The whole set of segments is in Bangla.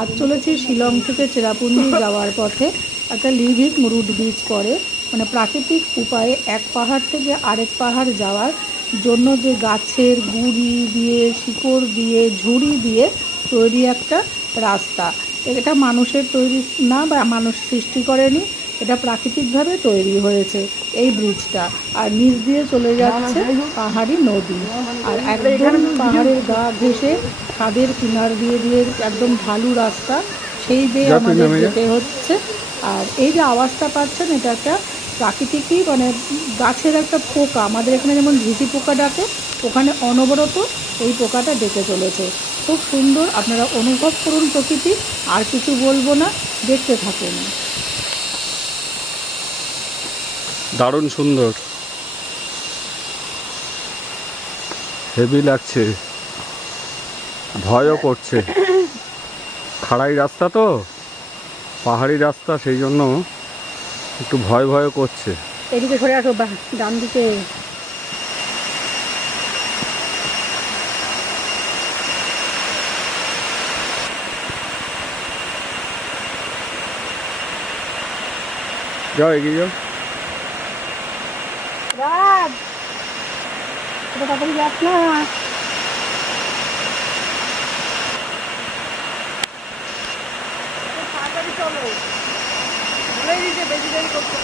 আজ চলেছি শিলং থেকে চেরাপুঞ্জি যাওয়ার পথে একটা লিভিং রুট ব্রিজ পড়ে, মানে প্রাকৃতিক উপায়ে এক পাহাড় থেকে আরেক পাহাড় যাওয়ার জন্য যে গাছের গুঁড়ি দিয়ে, শিকড় দিয়ে, ঝুড়ি দিয়ে তৈরি একটা রাস্তা। এটা মানুষের তৈরি না, বা মানুষ সৃষ্টি করেনি, এটা প্রাকৃতিকভাবে তৈরি হয়েছে এই ব্রিজটা। আর নিচ দিয়ে চলে যাচ্ছে পাহাড়ি নদী, আর একদম পাহাড়ের গা ঘেঁষে খাদের কিনার দিয়ে দিয়ে একদম ঢালু রাস্তা, সেই বেয়ে আমাদের যেতে হচ্ছে। আর এই যে আওয়াজটা পাচ্ছেন, এটা একটা প্রাকৃতিকই, মানে গাছের একটা পোকা, আমাদের এখানে যেমন ঝিঝি পোকা ডাকে, ওখানে অনবরত এই পোকাটা ডেকে চলেছে। খুব সুন্দর, আপনারা অনুভব করুন প্রকৃতি। আর কিছু বলবো না, দেখতে থাকুন। দারুণ সুন্দর, হেভি লাগছে, ভয়ও করছে। খাড়াই রাস্তা তো, পাহাড়ি রাস্তা, সেই জন্য একটু ভয় ভয় করছে। এদিকে সরে আসো, ডান দিকে। যাও, এগিয়ে যাও। রাজ, তাড়াতাড়ি যাস না। তাড়াতাড়ি চলো, বলেই দিতে বেশি দেরি করছো।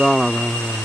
দাঁড়া দাঁড়া দাঁড়া।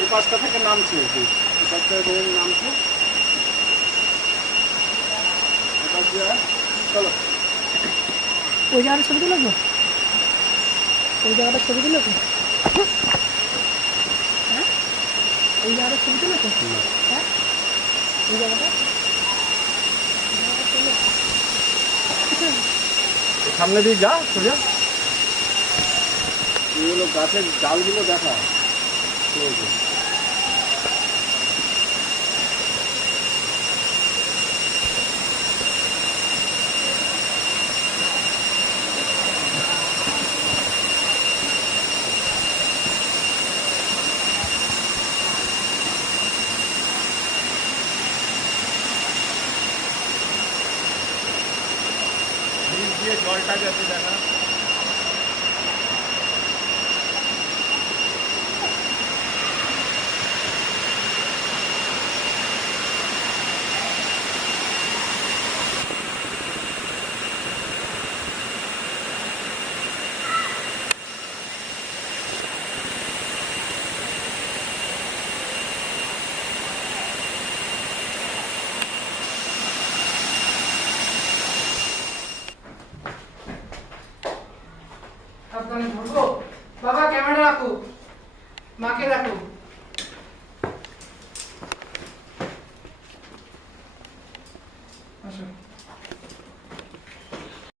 এই পাঁচটা থেকে নামছে, এই পাঁচটা থেকে নামছে। চলো, ওই জায়গাটা ছবি তুলে তো, ওই জায়গাটা ছবি তুলে তো, হ্যাঁ ওই জায়গাটা ছবি তুলে তো, হ্যাঁ ওই জায়গাটা সামনে দিয়ে যা, সোজা। এগুলো গাছের ডালগুলো দেখা। দিয়ে জলটা যাতে দেখা। সাবধানে ধরবো। বাবা ক্যামেরা রাখো, মাকে রাখো।